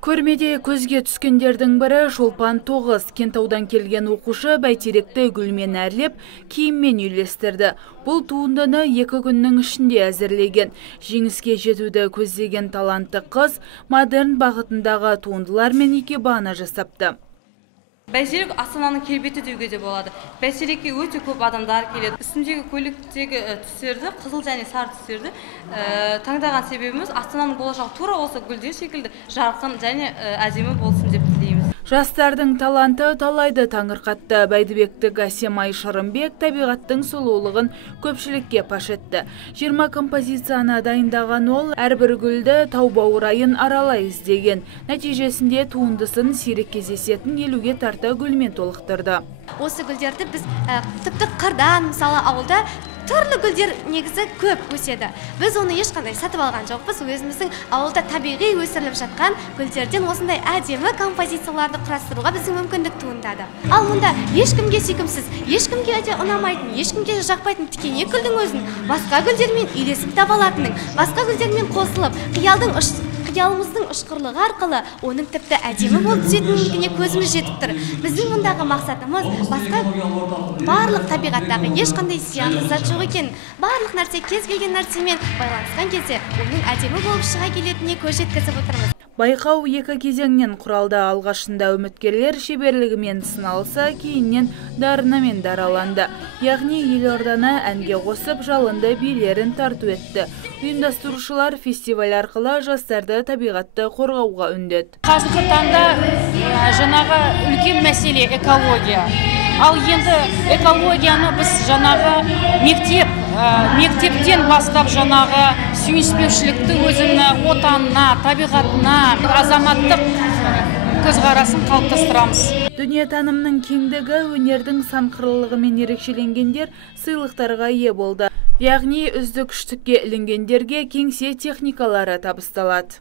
Көрмеде көзге түскендердің бірі Шолпан Тоғыз. Кентаудан келген оқушы бәйтеректі гүлмен әрлеп, киіммен үйлестірді. Бұл туындыны 2 күннің ішінде әзірлеген. Жеңіске жетуді көздеген талантты қыз модерн бағытындағы туындылар мен икебана жасапты. Бәйтерек Астананың келбеті деуге де болады. Бәйтерекке өте көп адамдар келеді. Үстімдегі көйлектегі түстерді, қызыл және сары түстерді таңдаған себебіміз Астананың болашағы тура осы гүлдер секілді жарқын және әдемі болсын деп тілейміз. Жастардың таланты талайды таңырқатты. Бәйдібектік Әсемай Шырымбек табиғаттың сұлулығын көпшілікке паш етті. 20 композицияны дайындаған ол әрбір гүлді тау баурайын аралай іздеген. Нәтижесінде туындысын сирек кездесетін 50-ге тарта гүлмен толықтырды. Осы гүлдерді біз тіпті қырдан, мысалы ауылда түрлі гүлдер негізі көп өседі. Біз оны ешқандай сатып алған жоқпыз. Өзіміздің ауылда табиғи өсіріліп жатқан гүлдерден осындай әдемі композицияларды құрастыруға біздің мүмкіндік туындады. Ал мұнда ешкімге сүйкімсіз, ешкімге де ұнамайтын, ешкімге жақпайтын тікенек гүлдің өзін басқа гүлдермен үйлесіп таба алатынын, басқа гүлдермен қосылып, қиялымыздың ұшқырлығы арқылы оның тіпті әдемі болып түсетініне көзіміз жетіп тұр. Біздің мұндағы мақсатымыз басқа барлық табиғаттағы ешқандай зиянды зат жоқ екен. Барлық нәрсе кез келген нәрсемен байланысқан кезде оның әдемі болып шыға келетініне көз жеткізіп отырмыз. Байқау 2 кезеңнен құралды. Алғашында үміткерлер шеберлігімен сыналса, кейіннен дарынымен дараланды. Яғни елорданы әнге қосып, жалынды билерін тарту етті. Ұйымдастырушылар фестиваль арқылы жастарды табиғатты қорғауға үндеді. Қазіргі таңда жаңағы үлкен мәселе экология. Ал енді экологияны біз жаңағы мектептен бастап жаңағы сүйіспеншілікті өзіне, отанына, табиғатына, азаматтық көзқарасын қалыптастырамыз. Дүниетанымның кеңдігі, өнердің сан қырлылығымен ерекшеленгендер сыйлықтарға ие болды. Яғни үздік үштікке ілінгендерге кеңсе техникалары табысталады.